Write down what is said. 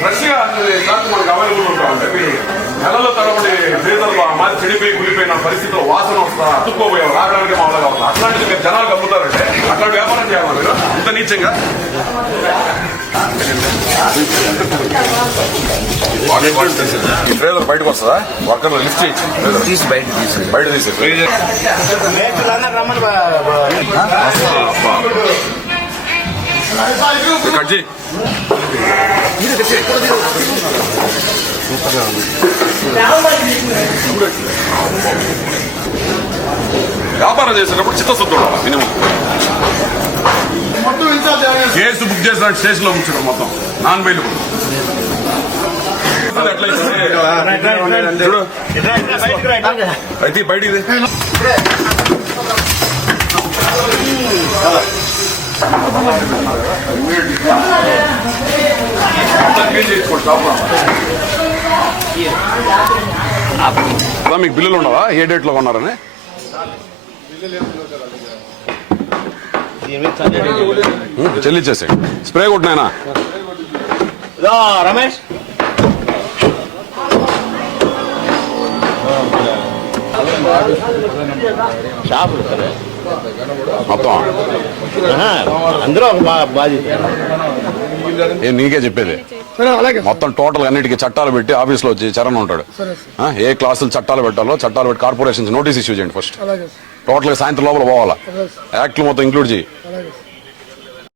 ఫ్రెష్గా మనకు అవైలబుల్ ఉంటాయి. నెలలో తరబడి ఫ్రీజర్లో మాది చెడిపోయి కులిపోయిన పరిస్థితిలో వాసన వస్తా అతుక్కోపోయావు రావడానికి మామూలుగా వస్తా. అట్లాంటిది మీరు జనాలు గమ్ముతారంటే అట్లాంటి వ్యాపారం చేయాలి మీరు ఇంత నీచంగా. ఈ ఫ్రీజర్ బయటకు వస్తుందా? వర్కర్లు లిఫ్ట్ చేసి బయట తీసి కట్ చేయి. వ్యాపారం చేసేటప్పుడు చిత్తశుద్ధి ఉండాలి మినిమం. కేసు బుక్ చేసిన స్టేషన్ లో కూర్చోడం మొత్తం నాన్ బెయిల్ అయితే బయటికి మీకు బిల్లులు ఉండవా ఏ డేట్ లో కొన్నారని? చెల్లించేసే స్ప్రే కొట్టినాయనా రమేష్. మొత్తం అందరూ బాధ్యత. నీకే చెప్పేది మొత్తం టోటల్ అన్నిటికీ చట్టాలు పెట్టి ఆఫీస్ లో వచ్చి చరణ్ ఉంటాడు. ఏ క్లాసులు చట్టాలు పెట్టాలో చట్టాలు పెట్టి కార్పొరేషన్స్ నోటీస్ ఇష్యూ చేయండి ఫస్ట్. టోటల్ గా సాయంత్రం లోపల పోవాలా. యాక్ట్లు మొత్తం ఇంక్లూడ్ చేయి.